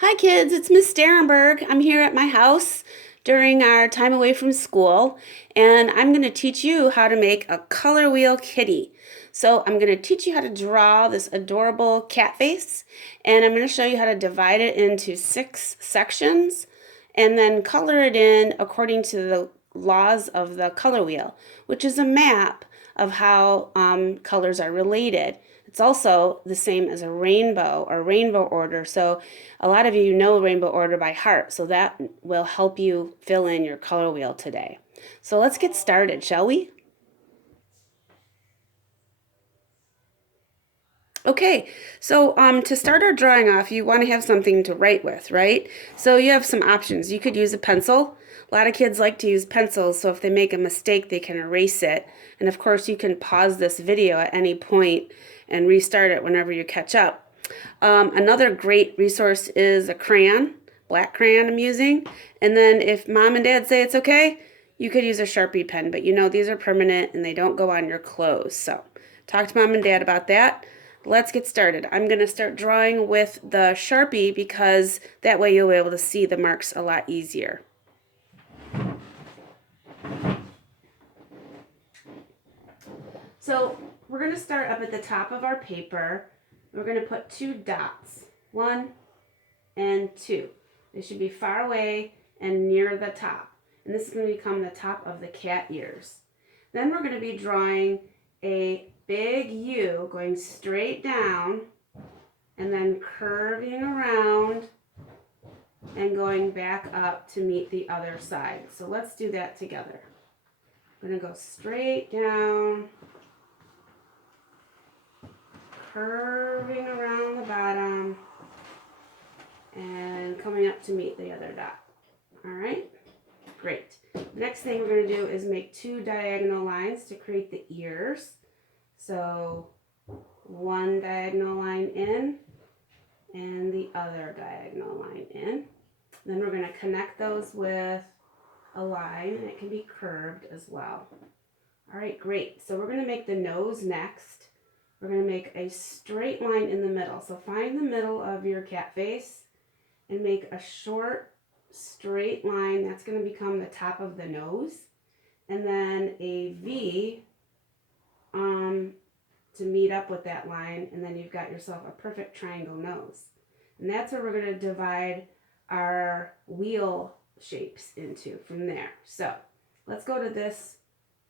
Hi kids, it's Miss Sterenberg. I'm here at my house during our time away from school, and I'm going to teach you how to make a color wheel kitty. So I'm going to teach you how to draw this adorable cat face, and I'm going to show you how to divide it into 6 sections and then color it in according to the laws of the color wheel, which is a map of how colors are related. It's also the same as a rainbow or rainbow order. So a lot of you know rainbow order by heart, so that will help you fill in your color wheel today. So let's get started, shall we? Okay, so to start our drawing off, you want to have something to write with, right? So you have some options. You could use a pencil. A lot of kids like to use pencils, so if they make a mistake, they can erase it. And of course, you can pause this video at any point and restart it whenever you catch up. Another great resource is a crayon, black crayon I'm using. And then if mom and dad say it's okay, you could use a Sharpie pen, but you know these are permanent and they don't go on your clothes. So talk to mom and dad about that. Let's get started. I'm going to start drawing with the Sharpie because that way you'll be able to see the marks a lot easier. So we're going to start up at the top of our paper. We're going to put 2 dots, 1 and 2. They should be far away and near the top. And this is going to become the top of the cat ears. Then we're going to be drawing a big U going straight down and then curving around and going back up to meet the other side. So let's do that together. I'm going to go straight down, curving around the bottom, and coming up to meet the other dot. All right, great. Next thing we're going to do is make 2 diagonal lines to create the ears. So 1 diagonal line in and the other diagonal line in. Then we're going to connect those with a line, and it can be curved as well. All right, great. So we're going to make the nose next. We're going to make a straight line in the middle. So find the middle of your cat face and make a short straight line. That's going to become the top of the nose. And then a V to meet up with that line. And then you've got yourself a perfect triangle nose. And that's where we're going to divide our wheel shapes into from there. So let's go to this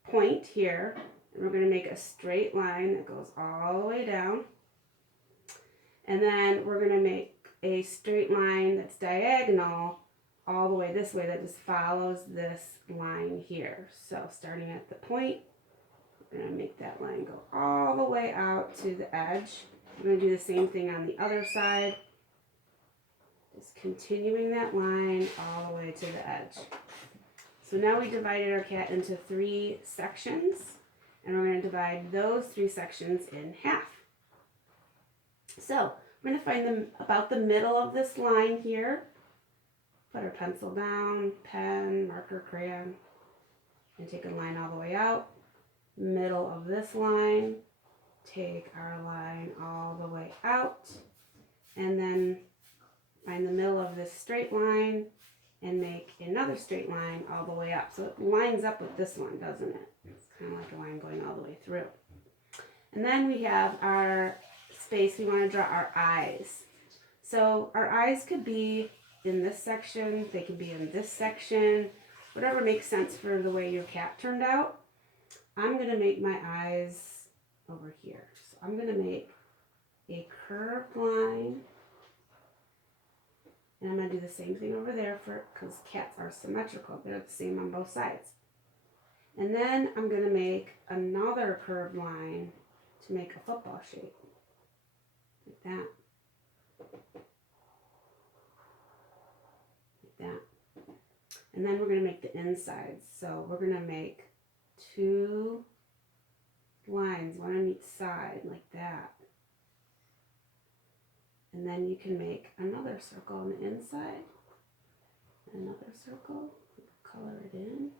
point here, and we're going to make a straight line that goes all the way down. And then we're going to make a straight line that's diagonal all the way this way that just follows this line here. So starting at the point, we're going to make that line go all the way out to the edge. We're going to do the same thing on the other side. Just continuing that line all the way to the edge. So now we divided our cat into 3 sections, and we're going to divide those 3 sections in half. So we're going to find them about the middle of this line here. Put our pencil down, pen, marker, crayon, and take a line all the way out. Middle of this line, take our line all the way out, and then find the middle of this straight line and make another straight line all the way up. So it lines up with this one, doesn't it? It's kind of like a line going all the way through. And then we have our space. We want to draw our eyes. So our eyes could be in this section. They could be in this section. Whatever makes sense for the way your cat turned out. I'm going to make my eyes over here. So I'm going to make a curved line. And I'm going to do the same thing over there because cats are symmetrical. They're the same on both sides. And then I'm going to make another curved line to make a football shape. Like that. Like that. And then we're going to make the insides. So we're going to make 2 lines, one on each side, like that. And then you can make another circle on the inside, another circle, color it in.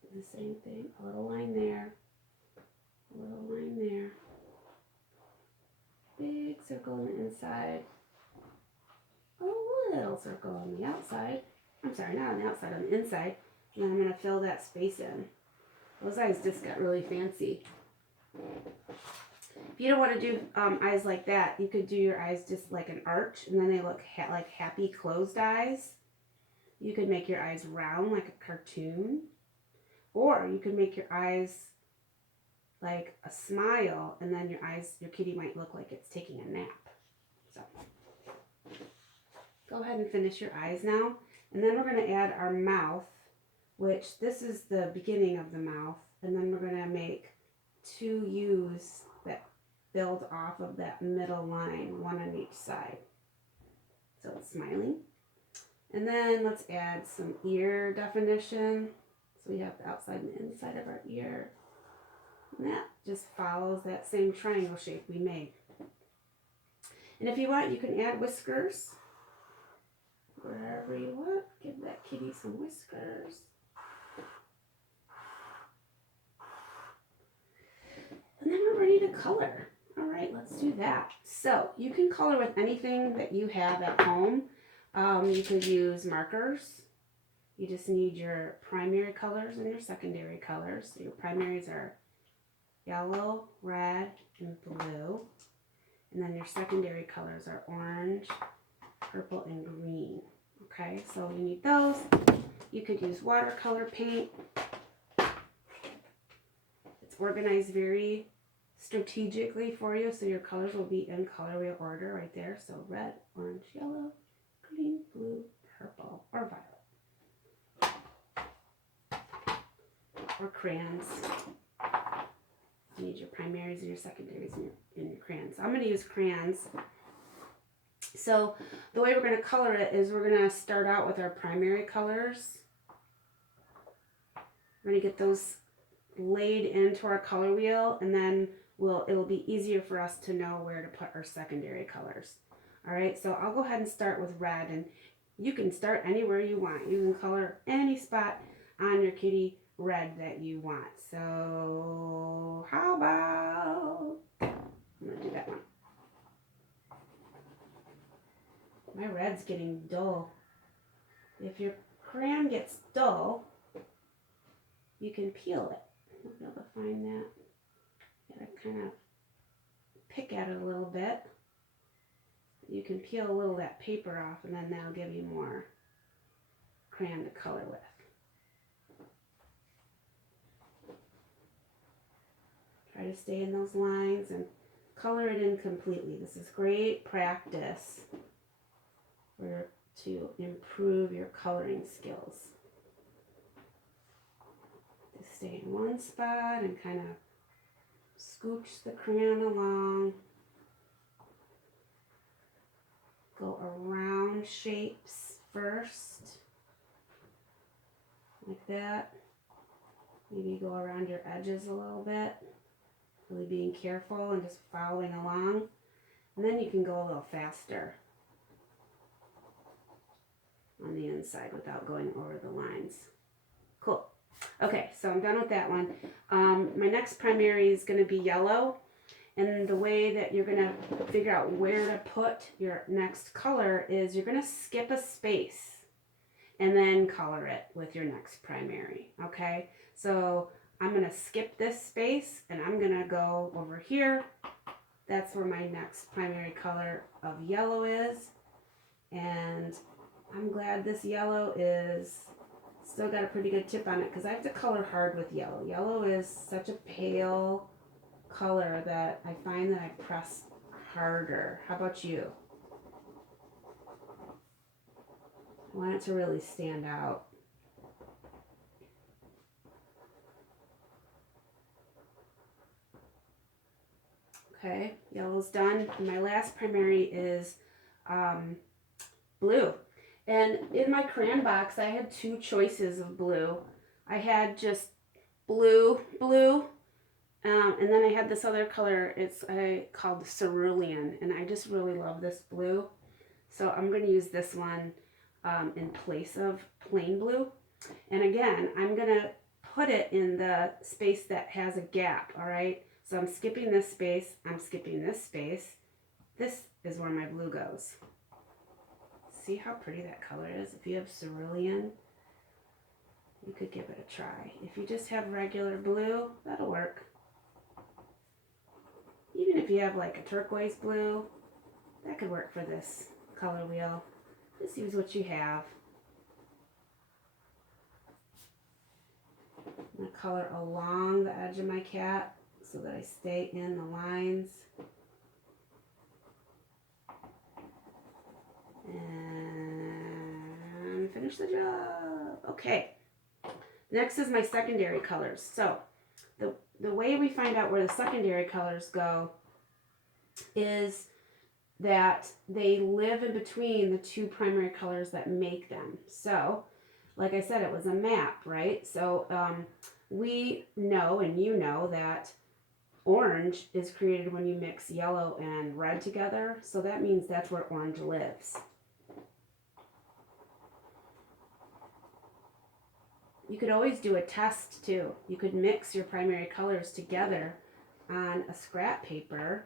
Do the same thing, a little line there, a little line there. big circle on the inside, a little circle on the outside. I'm sorry, not on the outside, on the inside. And then I'm going to fill that space in. Those eyes just got really fancy. If you don't want to do eyes like that, you could do your eyes just like an arch, and then they look like happy closed eyes. You could make your eyes round like a cartoon, or you could make your eyes like a smile, and then your kitty might look like it's taking a nap. So go ahead and finish your eyes now, and then we're going to add our mouth, which this is the beginning of the mouth, and then we're going to make 2 U's that build off of that middle line, one on each side. So it's smiling. And then let's add some ear definition. So we have the outside and the inside of our ear. And that just follows that same triangle shape we made. And if you want, you can add whiskers. Wherever you want, give that kitty some whiskers. And then we're ready to color. All right, let's do that. So you can color with anything that you have at home. You could use markers. You just need your primary colors and your secondary colors. So your primaries are yellow, red, and blue. And then your secondary colors are orange, purple, and green. Okay, so you need those. You could use watercolor paint. It's organized very strategically for you, so your colors will be in color wheel order right there. So red, orange, yellow, green, blue, purple, or violet. Or crayons. You need your primaries and your secondaries and your crayons. So I'm going to use crayons. So the way we're going to color it is we're going to start out with our primary colors. We're going to get those laid into our color wheel, and then it'll be easier for us to know where to put our secondary colors. All right, so I'll go ahead and start with red, and you can start anywhere you want. You can color any spot on your kitty red that you want. So how about, I'm going to do that one. My red's getting dull. If your crayon gets dull, you can peel it. I'll be able to find that. Gotta kind of pick at it a little bit. You can peel a little of that paper off, and then that'll give you more crayon to color with. Try to stay in those lines and color it in completely. This is great practice to improve your coloring skills. Just stay in one spot and kind of scooch the crayon along. Go around shapes first, like that. Maybe go around your edges a little bit, really being careful and just following along. And then you can go a little faster on the inside without going over the lines. Cool. Okay, so I'm done with that one. My next primary is going to be yellow. And the way that you're going to figure out where to put your next color is you're going to skip a space and then color it with your next primary. Okay, so I'm going to skip this space and I'm going to go over here. That's where my next primary color of yellow is. And I'm glad this yellow is still got a pretty good tip on it, because I have to color hard with yellow. Yellow is such a pale color that I find that I press harder. How about you? I want it to really stand out. Okay, yellow's done. My last primary is blue. And in my crayon box, I had 2 choices of blue. I had just blue, and then I had this other color. It's called cerulean, and I just really love this blue. So I'm going to use this one in place of plain blue. And again, I'm going to put it in the space that has a gap, all right? So I'm skipping this space, I'm skipping this space, this is where my blue goes. See how pretty that color is? If you have cerulean, you could give it a try. If you just have regular blue, that'll work. Even if you have like a turquoise blue, that could work for this color wheel. Just use what you have. I'm going to color along the edge of my cat so that I stay in the lines. And finish the job. Okay. Next is my secondary colors. So the way we find out where the secondary colors go is that they live in between the two primary colors that make them. So, like I said, it was a map, right? So we know, and you know, that orange is created when you mix yellow and red together. So that means that's where orange lives. You could always do a test too. You could mix your primary colors together on a scrap paper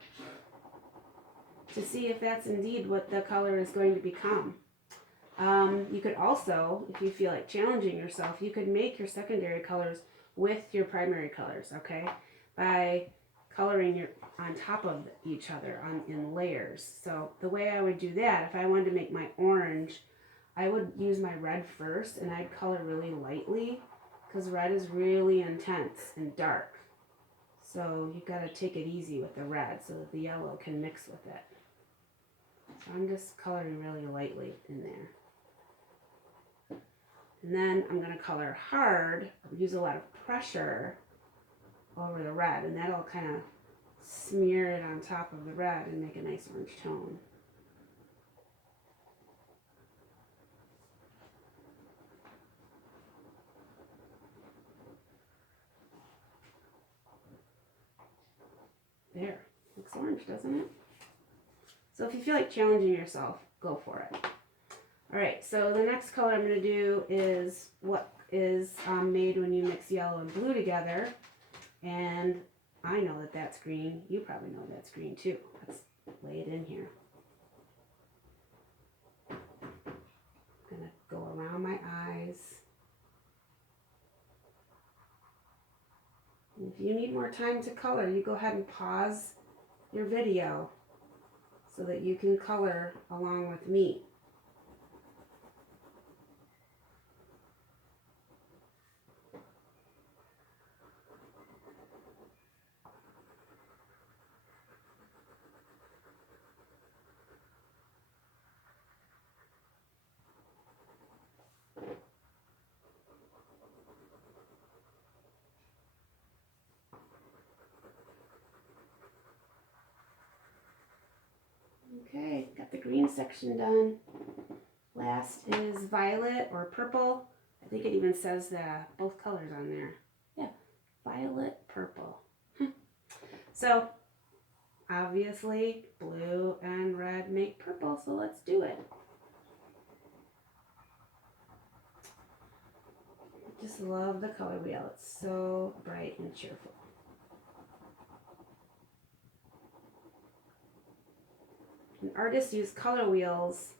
to see if that's indeed what the color is going to become. You could also, if you feel like challenging yourself, you could make your secondary colors with your primary colors, okay? By coloring on top of each other in layers. So the way I would do that, if I wanted to make my orange, I would use my red first, and I'd color really lightly because red is really intense and dark. So you've got to take it easy with the red so that the yellow can mix with it. So I'm just coloring really lightly in there. And then I'm going to color hard, use a lot of pressure over the red, and that'll kind of smear it on top of the red and make a nice orange tone. There, looks orange, doesn't it? So if you feel like challenging yourself, go for it. All right, so the next color I'm going to do is what is made when you mix yellow and blue together. And I know that that's green. You probably know that's green too. Let's lay it in here. I'm going to go around my eyes. And if you need more time to color, you go ahead and pause your video so that you can color along with me. Okay, got the green section done. Last is violet or purple. I think it even says both colors on there. Yeah, violet, purple. So, obviously, blue and red make purple, so let's do it. I just love the color wheel. It's so bright and cheerful. And artists use color wheels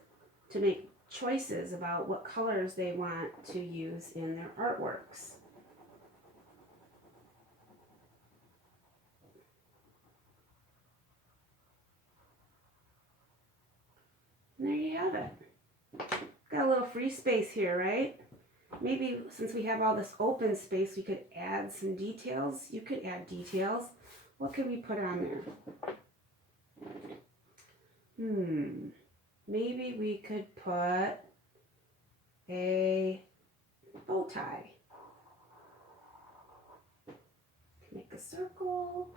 to make choices about what colors they want to use in their artworks. And there you have it. Got a little free space here, right? Maybe since we have all this open space, we could add some details. You could add details. What could we put on there? Maybe we could put a bow tie. Make a circle,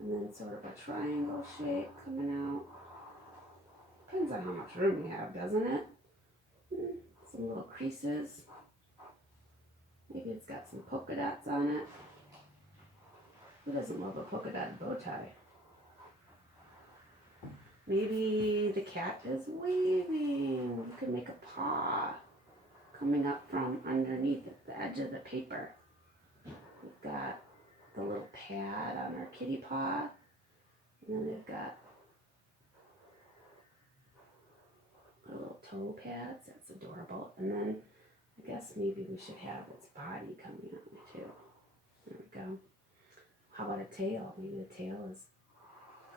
and then sort of a triangle shape coming out. Depends on how much room we have, doesn't it? Some little creases. Maybe it's got some polka dots on it. Who doesn't love a polka dot bow tie? Maybe the cat is waving. We could make a paw coming up from underneath at the edge of the paper. We've got the little pad on our kitty paw. And then we've got toe pads. That's adorable. And then I guess maybe we should have its body coming out too. There we go. How about a tail? Maybe the tail is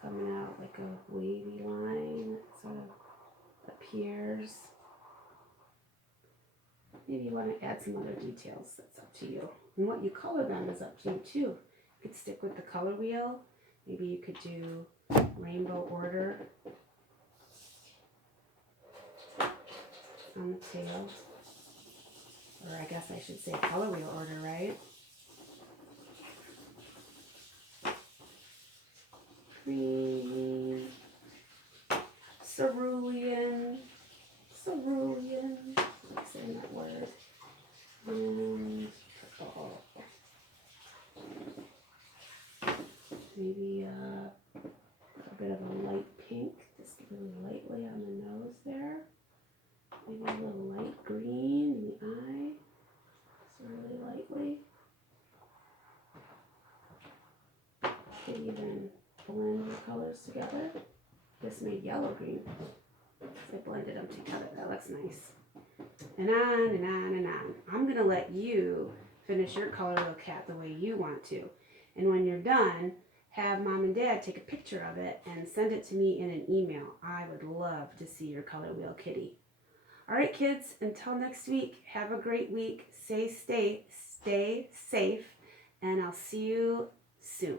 coming out like a wavy line that sort of appears. Maybe you want to add some other details. That's up to you. And what you color them is up to you too. You could stick with the color wheel. Maybe you could do rainbow order on the tail. Or I guess I should say color wheel order, right? Green, cerulean, like saying that word, and purple. Maybe a bit of a light pink, just really lightly on the nose there. Maybe a little light green in the eye, just really lightly. Could even blend the colors together. This made yellow green. So I blended them together. That looks nice. And on and on and on. I'm going to let you finish your color wheel cat the way you want to. And when you're done, have Mom and Dad take a picture of it and send it to me in an email. I would love to see your color wheel kitty. All right, kids, until next week, have a great week. Stay safe, and I'll see you soon.